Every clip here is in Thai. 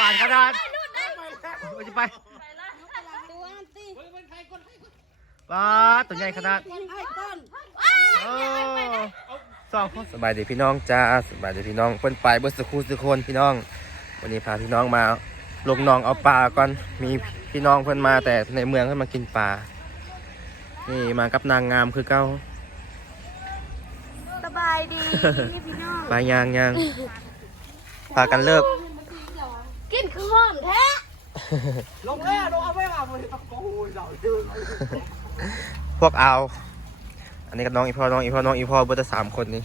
บานกระดาษโอ้ยจะไปตัวนั่นสิปลาตัวใหญ่ขนาดโอ้สองคนสบายดีพี่น้องจ้าสบายดีพี่น้องเพิ่นไปเบิดสกูสุคนพี่น้อง วันนี้พาพี่น้องมาลงนองเอาปลาก่อนมีพี่น้องเพิ่นมาแต่ในเมืองเพิ่นมากินปลานี่มากับนางงามคือเก้าสบายดีพี่น้องปลายางยางพากันเลิก กินคือหอมแท้ ลงแล้วลงเอาไว้เอาไปโอ้ยเราเดือดพวกเอา อันนี้กับน้องอีพ่อน้องอีพ่อน้องอีพ่อเบิดแต่สามคนนี่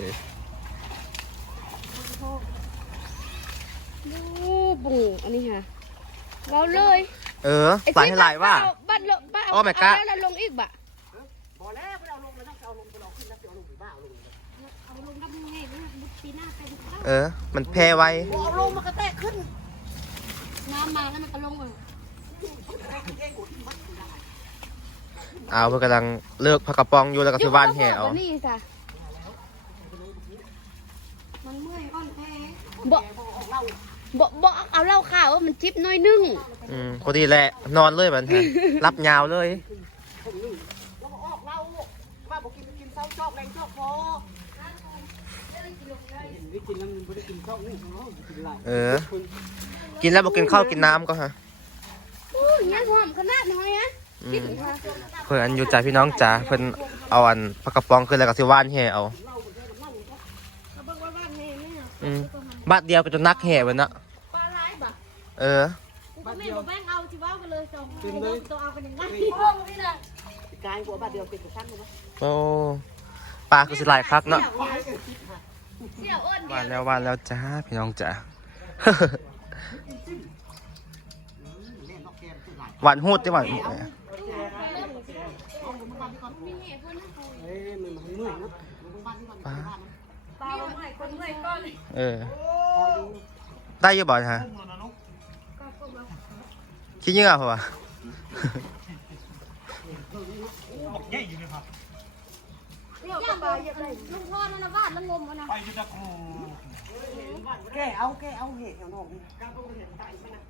นี่ดูบุ๋งอันนี้ค่ะเราเลย เออสายให้หลายว่า บัดลงบัดอ้อแม่กะ แล้วลงอีกบะ เป็นเออ มันแพ้ไว้เอาลงมันก็แตกขึ้น น้ำมาแล้วมันก็ลงไปเอาเพื่อกำลังเลิกพักกระป๋องอยู่แล้วก็ที่บ้านแห่เอานี่จ้ะมันเมื่อยอ่อนแอบ่บ่บ่เอาเหล้าขาวว่ามันจิบน้อยนึงอืมพอดีแหละนอนเลยมันฮะรับยาวเลย แล้วก็ออกเราว่าบอกกินกินเศร้าชอบแรงชอบพอไม่ กินแล้วมันไม่ได้กินข้าวนี่ของเรากินอะไรเออ กินแล้วบอกกินข้าวกินน้ำก็ฮะโอ้ยยังหอมขนาดน้อยอะอืกินมค่ะเพื่อนอันอยู่จ่าพี่น้องจ๋าเพื่อนเอาอันพักกระป๋องขึ้นแล้วก็ที่บ้านแห่เอากระเบื้องว่าบ้านนี่เนี่ยอืมบาทเดียวก็จนนักแห่ไปนะปลาร้ายบ่เออกูก็ไม่บอกแม่งเอาที่ว่ากันเลยจองตัวเอากันยังไงโอ้นี่แหละกายหัวบาดเดียวเป็นกระชั้นเลยโอ้ปลาคือสิหลายคักเนาะ เสี่ยวอ้นวานแล้ววานแล้วจ้าพี่น้องจ๋าหวานหูดได้หวานหูดเนี่ยเอ้ยมันมันเมื่อยนะปลาปลาใหม่คนใหม่ก้อนเออ ได้เยอะบ่อยฮะขี้เหงื่อเปล่าวะเสี่ยวปลาอ ย่างไรลุงพ่อนั่นนะบ้านแล้วงมนะแกเอาแกเอาเหตุของน้องนี่ก้างเห็นใจมันนะ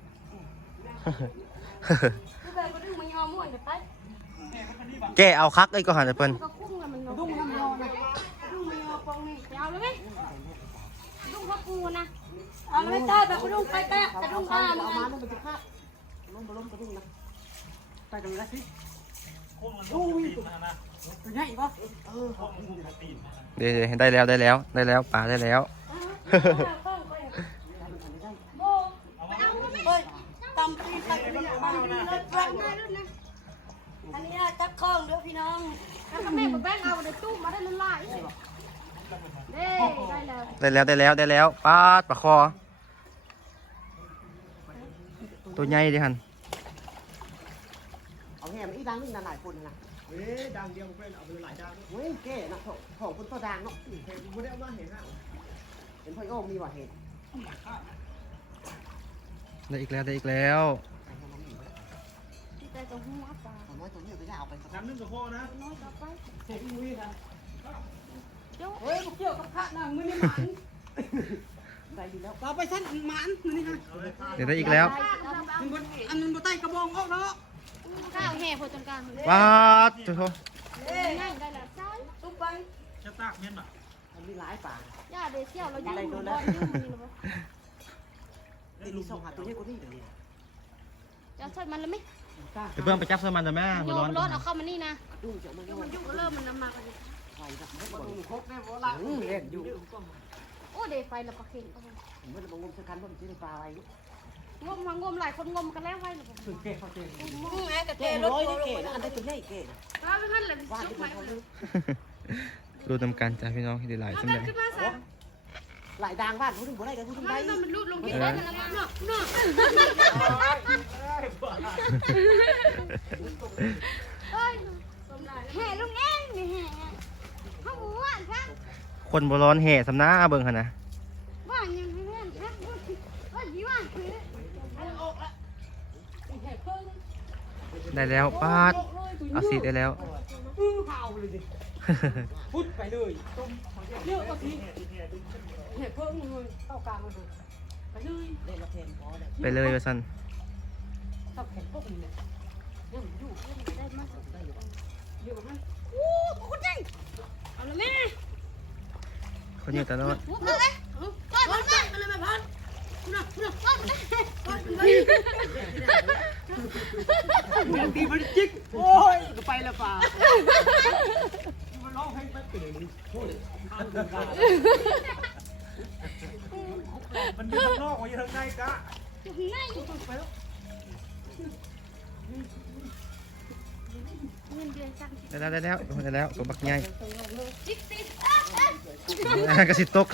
กูเคยก็ดึงมันยอมม่วนไปไปแกเอาคักไอ้ก็หันไปเปิ้นก็คุ้งกันมันดุ้งน้ำยอนะดุ้งมันยอปองนี่เอาเลยไหมดุ้งพ่อปูนะเอาเลยต้แต่ก็ดุ้งไปแป๊ะแต่ดุ้งข้าเอามึงมาแล้วมันจะพลาล้มไปล้มไปล้มนะไปตรงนี้สิ อ้ยตัวใหญ่ปะเออเดี๋ยวๆได้แล้วได้แล้วได้แล้วปลาได้แล้วเฮ้ยตำปีใส่กระดิ่งบางทีเลยแปลงได้ด้วยนะอันนี้จับคล้องเด้อพี่น้องแล้วก็แม่กับแบงเอาในตู้มาได้ละลายเด้ได้แล้วได้แล้วได้แล้วได้แล้วปลาดปลาคอ ตัวใหญ่ดิฮันเอา แหมอีดังนี่นานหลายคนนะเฮ้ยดังเดียวเป็นเอาไปหลายดังเฮ้ยแกนะของของคนตัวดังเนาะเห็นไม่ได้เอามาเห็นฮะเห็นพ่อโอ้มีว่าเห็นได้อีกแล้วได้อีกแล้วที่ใจตรงหัวปลาผมว่าตัวนี้ก็จะเอาไปน้ำนึ่งกับพ่อนะน้อยต่อไปเห็นมุ้ยนะเจ้าเฮ้ยเกี่ยวกับพระนางมือนี่หมันได้ดีแล้วเราไปชั้นหมันมือนี่ฮะเดี๋ยวได้อีกแล้วมันบนอันนั้นบนใต้กระบองเอาเนาะ ข้าวแห่พอตรงกลางเลยปลาดโถ่ง่ายได้แล้วใช่ตุ๊บไปมันมีหลายป่าย่าเดี๋ยวเที่ยวเรายุ่งมันร้อนยุ่งมันนี่หรอไอ้ลูกสองหาตัวนี้ก็นี่เดี๋ยวนี้จะช่วยมันแล้วไหมเดี๋ยวเพิ่งไปจับเสื้อมันแต่แม่โยหัวร้อนมร้อนเอาเข้ามานี่นะดุ้งเจ้ามันยุ่งมันยุ่งก็เริ่มมันน้ำมากันไฟแบบไม่บอกครบแน่โบราณเล่นอยู่โอ้เดี๋ยวไฟแล้วก็เข่งผมไม่ได้บอกงมสักคันว่ามันจะปลาอะไร งมมางมหลายคนงมกันแล้วไฟหรือเปล่าสุดเก๋เขาเจ๋งงแม่กับเก๋รถอยนี่เก๋อันนี้ตัวใหญ่เก๋นะเอาไปพันเลยชุที่บใหมรู้นำกันจ้าพี่น้องที่ได้หลายเอาสำไปเร็จขึ้นมาซะหลายดังบ้านเขาถึงบ่ได้กันเขาถึงมัได้มันรูดลงที่ได้กันแล้วเนาะเนาะเฮ้ยแห่ลุงเองนี่แห่เขาบอกว่าครับคนบร้อนแห่สำน้าเบิ่งหั่นนะ ว่ายังไม่เล่นครับว่ายี่ว่าคือเอาออกละแห่เพิ่ง ได้แล้วปาดเอาสีได้แล้ว อื้อเผาเลยดิพุดไปเลยต้มเยอะกว่าทีเห็ดเพิ่มเลยเข้ากลางเลยไปเลยเล่นแล้วแทนพอเลยไปเลยว่าซั่นต้องแข็งปุ๊บเนี่ยยังอยู่ได้มากได้อยู่อยู่มั้ยอู้คุณใจเอาละแม่คนอยู่ตลอดพูดเลยก้อนมันมาอะไรมาพัน คุณน่ะคุณน่ะก้อนมันก้อนมันยังตีมันจิก โอ้ยก็ไปแล้วป่ามันร้องให้มันตื่นโอ้ยมันอยู่ข้างนอกมันอยู่ข้างในกะง่ายอยู่ไปแล้วเงินเดือนสั่งได้แล้วได้แล้วได้แล้วตัวบักใหญ่จิ๊กติ๊กอะอะอะกระสิตก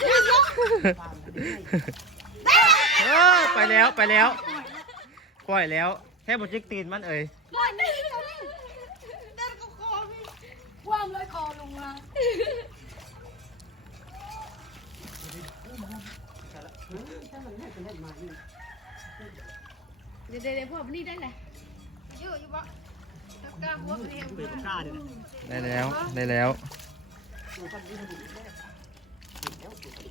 เจ๊ยกเออไปแล้วไปแล้วปล่อยแล้วแค่บจิกตีนมันเอ่ยก้อนนี่ก้อนนี่เดินก็คอพี่ความเลยคอลงมาเดี๋ยวเดี๋ยวพ่อนี่ได้แหละอยู่อยู่ปะกล้าหัวเรียงเป็นกล้าเนี่ยได้แล้วได้แล้วใ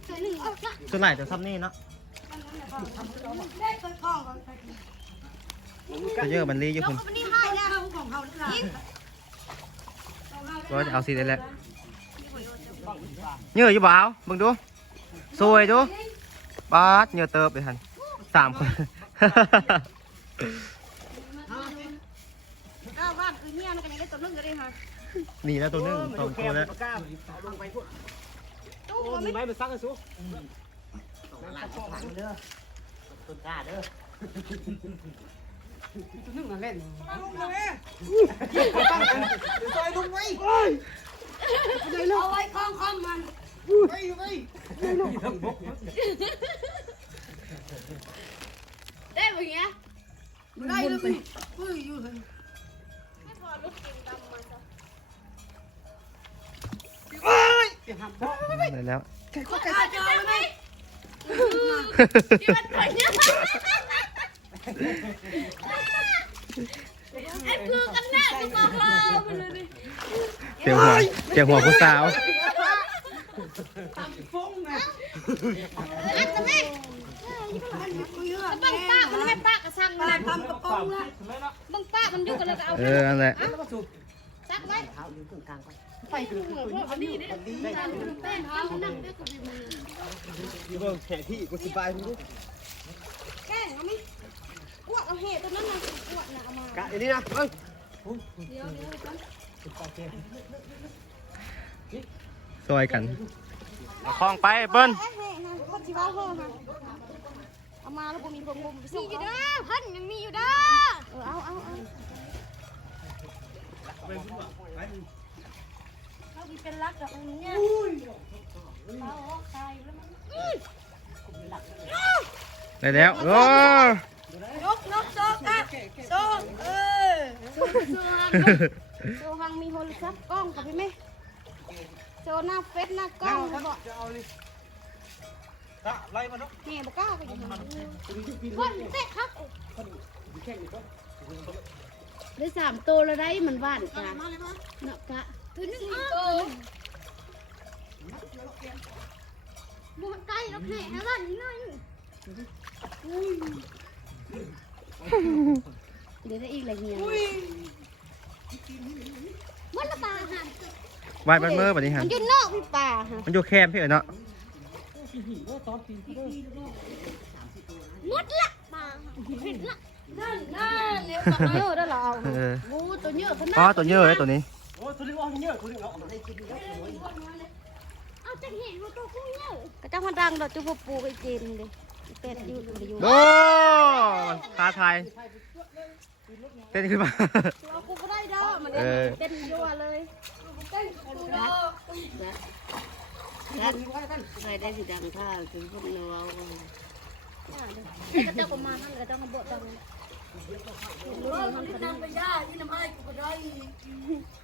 ส่หนึ่งออกละตัวไหนจะซ้ำนี่เนาะได้เคยคล้องกันตัวเยอะมันรีอยู่ยกคุณกับนี่ให้แล้วของเขาเลยก็เอาสีได้แล้วเยอะอยู่บ่าวมึงดูสวยดูปาดเยอะเติบเลยทันสามคนก้าวบ้านคือเนี่ยมันกันยังได้ตัวนึงก็ได้ค่ะนี่แล้วตัวหนึงสองตัวแล้ว มันมีไม่ไม้มาซักกันสู้หลังหลังเด้อต้นกล้าเด้อตัวนึงมาเล่นลุงเลยตั้งกันซอยลุงไว้ เอาไว้คล้องคล้องมัน ไปไป ได้แบบเงี้ยได้เลยอุ้ยอยู่เลยไม่พอลูกกินดำมาจ้ะ เดี๋ยวห้ามพ่อ ได้แล้ว ก็จะเจอไหมที่มัน เป็นเนี่ยไอ้คือกันหน้าจะมาเล่ามันเลยดิเจียวหัวเจียวหัวผู้สาวฟงนะอันจะไม่บังป้ามันไม่ป้ากระสังมันทำกระป๋องละบังป้ามันอยู่กันเลยก็เอาเออนั่นแหละแล้วก็สูบซักไว้ เท้าอยู่ตรงกลางไป ไปคือพวกนี้นี่เต้นเขานั่งได้กับมืออยู่เบิ่งแผนที่กูสบายมึงแกงเอาไหมอ้วกเอาเห็ดตัวนั้นมาอ้วกนะเอามากะอันนี้นะเอ้ยเดี๋ยวเดี๋ยวกันซอยกันเอาคล้องไปเปิ้ลเอ๊ะเฮ้ยนะคนที่ว่าพ่อฮะเอามาแล้วผมมีผมผมมีอยู่เด้อพันยังมีอยู่เด้อเออเอาเอาเอา เรามีเป็นรักกับอันเนี้ยเราออกตายแล้วมันได้แล้วโอ้ยกนกโซกะโซเออโซโซฮังโซฮังมีโทรศัพท์กล้องกับพี่ไหมโซหน้าเฟซหน้ากล้องบอกจะเอาเลยกะไล่มาเนาะแม่บอกล้าไปอยู่คนเตะครับแข่งอีกก็ได้สามตัวแล้วได้มันหวานกะเนาะกะ ตัวนึงตัวบุกใกล้แล้วแห่ให้บ้านนี้หน่อยเดี๋ยวได้อีกอะไรเงี้ยมันละปลาหันวายมันเมื่อแบบนี้ฮะมันอยู่นอกพี่ป่าฮะมันอยู่แคมพี่เอ๋เนาะมุดละปลาเห็นละนั่นนั่นเนี่ยปลาเยอะได้หรอเอาเออโอ้ตัวเยอะขนาดอ๋อตัวเยอะเลยตัวนี้ โอ้ตัวนี้ว่าเยอะตัวนี้เอาให้กินเยอะเลยเอาจะเห็นว่าตัวกุ้งเยอะกระเจ้าพันดังดอกจุบปูไปเจนเลยเป็ดอยู่อยู่โอ้ท้าทายเต้นขึ้นมาเรากูก็ได้ดอกมันเออเต้นยัวเลยเต้นกูดอกนั่นใครได้สิดังท่าคือพวกเรากระเจ้าก็มาท่านกระเจ้าก็บดดังมันก็นั่งไปได้ที่น้ำไอ้กูก็ได้ที่ต้าเจอกันน้องสุฮะนี่น้ำดอกเล็กน้อยพี่ลูกน้อยเอางมไปดิมาต้องเห็นได้แล้วตัวแล้วได้แล้วตัว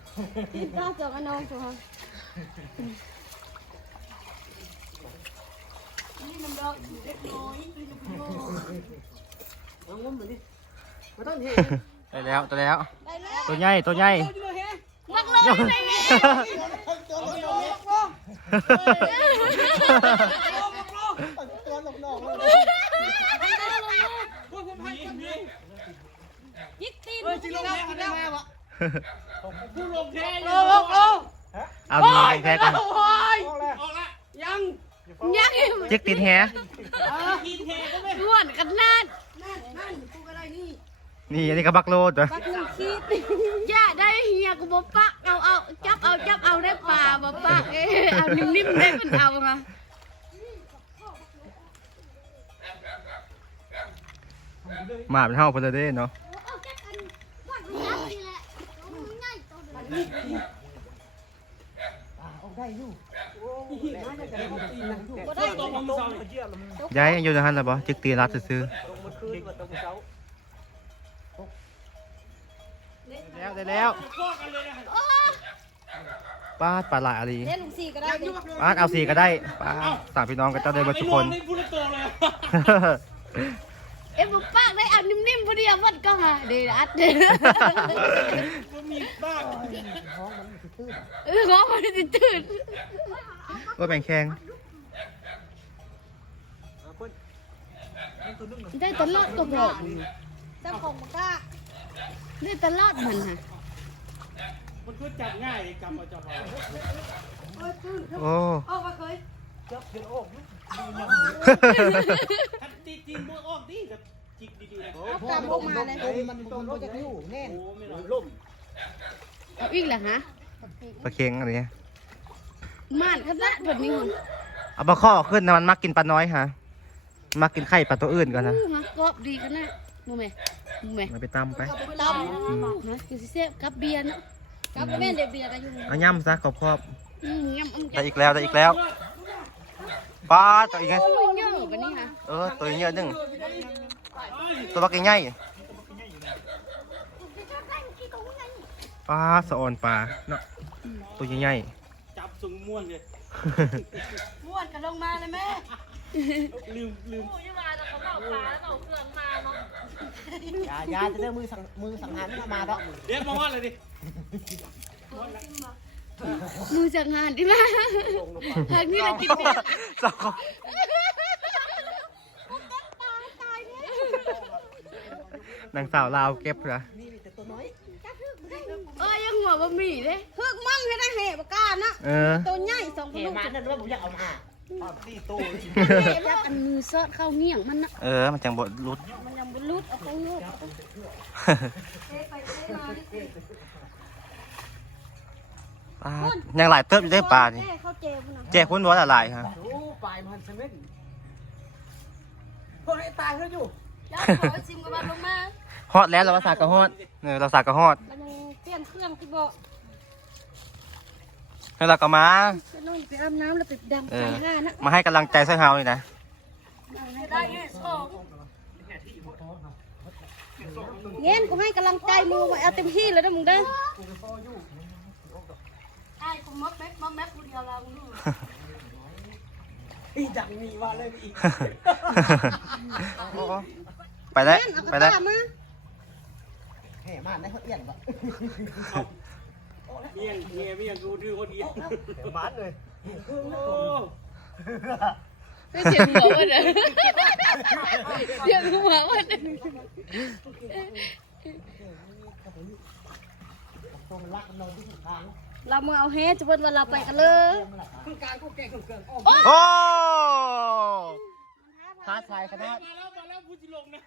ใหญ่ตัวใหญ่มักเลยได้ไงตัวหลบหนองเลยยิกตีนเฮ้ยจิลงแค่ได้ ไหมวะโลโลโลเอามีแข่งแพ้กันออกแล้วยังยังเจ๊กติดแฮล้วนกันนั่นนั่นนั่นกูก็ได้นี่นี่อันนี้ก็บักโลดเหรอปักหนึ่งขีดอย่าได้เฮียกูบอกปักเอาเอาจับเอาจับเอาได้ป่าบอกปักเอ้เอานิ่มๆได้เป็นเอาค่ะหมาเป็นเฮาเพิ่นเลยเด้เนาะ ออกได้อยู่โอ้ยน่าจะได้ตีนะอยู่ก็ได้ตรงตรงเยี่ยมย้ายอยู่ในหันแล้วบ่เจ๊กตีรัดซื้อตรงมันคืนกับตรงเช้าๆแล้วได้แล้วป้าดปลาหลายอะไรเล่นลูกสี่ก็ได้ป้าดเอาสีก็ได้ป้าดสามพี่น้องก็เจ้าได้เบ่ทุกคนเอ็มบอกปักได้เอานิ่มๆพอดีมันก็มาเดี๋ยวอัดเดี๋ยวเออง้อมันจะตื่นว่าแบ่งแข่งได้ตลอดตัวบอกเจ้าของมันก็ได้ตลอดมันค่ะมันคือจับง่ายจับเอาจับเอาโอ้เอาไปเคยถ้า ตีตีมือออกดีกับจิกดีๆนะตามออกมาเลย มันมันก็จะอยู่แน่นโอ้ไม่หรอกล่มเอาอีกเหรอฮะปลาเค็งอะไรเงี้ยม่านขนาดแบบนี้มันเอาปลาข้อขึ้นนะมันมักกินปลาน้อยฮะมักกินไข่ปลาตัวอื่นก่อนนะอู้ฮะกรอบดีขนาดมูแม่มูแม่มาไปตำไปตำฮะคือสิเซฟกับเบียร์นะกับแม่นเดเบียร์กันอยู่เอาย่ำซะขอบขอบอืมยำอืมๆได้อีกแล้วได้อีกแล้ว ป้าดตัวอีกไงโอ้ยเยอะแบบนี้ฮะเออตัวเยอะนึงตัวบักใหญ่ป้าดสะออนปลาเนาะตัวใหญ่จับสูงม้วนเลยๆม้วนกันลงมาเลยแม่ลืมลืมยายาจะได้มือสังมือสังหารมามาแล้วเรียกมาว่าเลยดิ มือจังงานดิมาทางนี้เรากินเบียร์สองคนนางสาวลาวเก็บเหรอนี่แต่ตัวน้อยเอ้ยยังหัวบะหมี่เลยเฮือกมั่งให้ได้เหบกล้านะเออตัวใหญ่สองคเห็นนลูกมานั่นว่าผมอยากเอามาตีตู้เหบอันมือซอดเข้าเงี้ยงมันนะเออ มันจังบดรุดมันยังบรรลุเอาเขาเงือก ปลายังหลายเติบอยู่ได้ปลานี่แม่เขาเจ็บนะแจกคุณบอกว่าหลายฮะโอ้ปลายมันเซเว่นพวกนี้ตายแล้วอยู่แล้วขอชิมกับมันลงมาฮอดแล้วเราสากกระฮอดเออเราสากกระฮอดมันยังเปลี่ยนเครื่องที่บอกให้เราก็มาจะน้อยไปอาบน้ำแล้วไปดำเอไฟอห้านะมาให้กำลังใจเสื้อเฮานี่นะได้ยี่สองเงี้ยกูให้กำลังใจมึงไว้เอาเต็มที่เลยนะมึงเด้อ ไอ้กูมัดแม็กมัดแม็กกูเดียวเราลูกอีจังมีว่าเลยอีกไปแล้วเล่นเอากไประแล้วตามาแห่มาได้เขาเอี้ยนปะเมียงเมียเมียงกูดื้อคนเดียวบ้านเลยโอ้ไม่เจ็บหัวมันเลยเจ็บหัวมันตัวมันรักมันนอนที่สุดทาง เรามึงเอาเฮดจะเป็นว่าเราไปกันเลยคือกลางกูแกงเครื่องอ้อมโอ้ท้าทายขนาดมาแล้วมาแล้วพูดจิลงนะ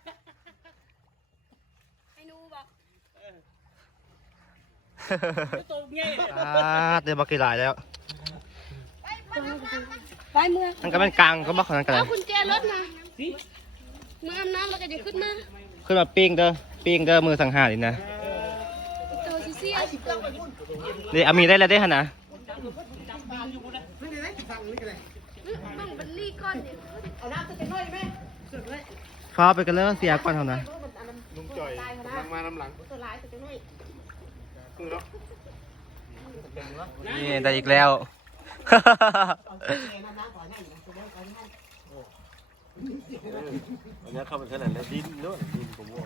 ไอ้นูบอกตัวง่ายเลยอ่าเดี๋ยวบอกกี่หลายแล้วไปเมื่อมันก็เป็นกลางก็บอกของนั้นกันเลเอายกุญแจรถมามาอาบน้ำแล้วก็จะขึ้นมา ขึ้นมาปิ้งเด้อปิ้งเด้อมือสังหารอีกนะตัวซี เซียเดี๋ยวเอามีได้แล้วได้ฮะนะไม่ได้สั่งนี่กันเลยต้องบันลี่ก้อนเดี๋ยวเอาน้ำจะเป็นน้อยไหมฟ้าไปกันเลยเสียก่อนเท่านั้นมาน้ำหลังนี่ได้อีกแล้วเอาเจน้ำน้ำก่อนให้ตัวน้อยก่อนให้อันนี้เข้าไปขนาดแล้วดินเนอะดินผมว่า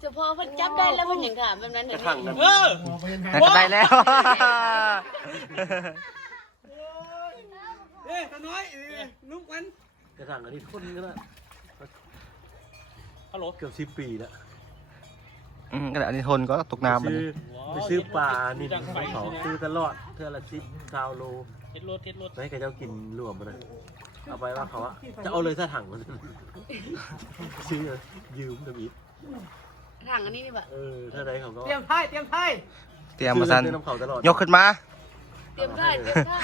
เฉพาะมันจับได้แล้วมันยังถามแบบนั้นกระถังนั่นเออนั่นก็ได้แล้ว เอ้ยตาน้อยเอ้ยลูกมันกระถางอันนี้คนก็ได้ฮัลโหลเกือบสิบปีแล้วอืมก็แต่อันนี้ทนก็ตกน้ำมัน ซื้อไปซื้อปลานี่เขาซื้อตลอดเท่าละสิบชาวโลเท็ดรถเท็ดรถไม่ให้กับเจ้ากินรวมมาเลยเอาไปว่าเขาอะจะเอาเลยถ้าถังมันซื้อเลยยืมจะมีทางอันนี้นี่แบบเออถ้าใดเขาก็เตรียมไพ่เตรียมไพ่เตรียมมาสันซื้อน้ำเขาตลอดยกขึ้นมาเตรียมได้เตรียมได้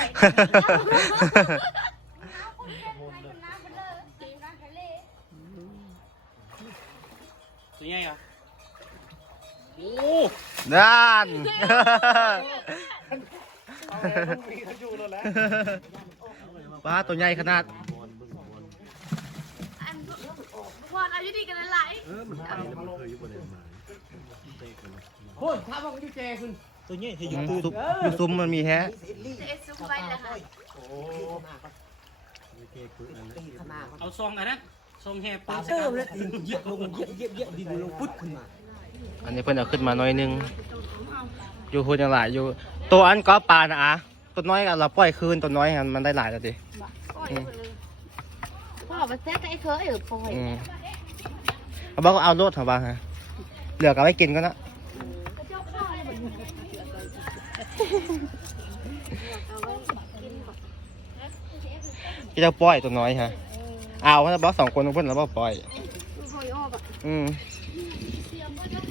ตัวใหญ่เหรอโอ้ด้านป้าตัวใหญ่ขนาด อันพ อเอาอยู่ดีกันหลายเออมันไปแล้วมันเคยอยู่บนเรือนมาเตะกันเลยโหถ้าบอกว่าอยู่แจคุณตัวใหญ่ที่อยู่ซุปอยู่ซุ้มมันมีแฮะๆจะเอซุปไว้แล้วค่ะไม่เกะคืออันนั้นเอาซองอันนั้นซองแห่ปลาเติมเลยเหยียบลงเหยียบเหยียบเหยียบดินลงปุ๊บขึ้นมา อันนี้เพิ่นเอาขึ้นมาหน่อยหนึง อยู่พูดยังหลายอยู่ ตัวอันก็ปลานะอะตัวน้อยกันเราปล่อยคืนตัวน้อยกันมันได้หลายแล้วดิพ่อมาแซ่บไอ้เคยเออปล่อยอืม เขาบอกว่าเอาโลดเถอะบ้างฮะเหลือก็ไว้กินก็นะพี่จะปล่อยตัวน้อยฮะ เอาถ้าบอกสองคนเพื่อนแล้วบอกปล่อยปล่อยออกอะอืม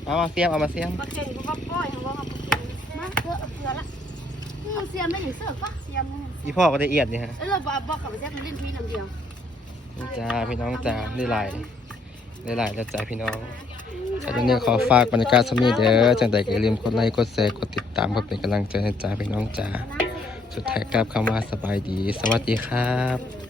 เอามาเสียมเอามาเสียมปลาเก่งก็ปล่อยเขาบอกมาเสือเสือละเสียมไม่ถึงเสือปะเสียมอีพ่อก็ได้เอียดนี่ฮะเออเราบอกกับแซ่บเล่นพีน้ำเดียวนี่จ้าพี่น้องจ้าได้หลายได้ หลายแล้วจ้าพี่น้องแต่ตอนนี้ขอฝากบรรยากาศสมีเด้อจังใดก็อย่าลืมกดไลค์กดแชร์กดติดตามเพื่อเป็นกำลังใจให้จ้าพี่น้องจ้าสุดท้ายกลับคำว่าสบายดี สวัสดีครับ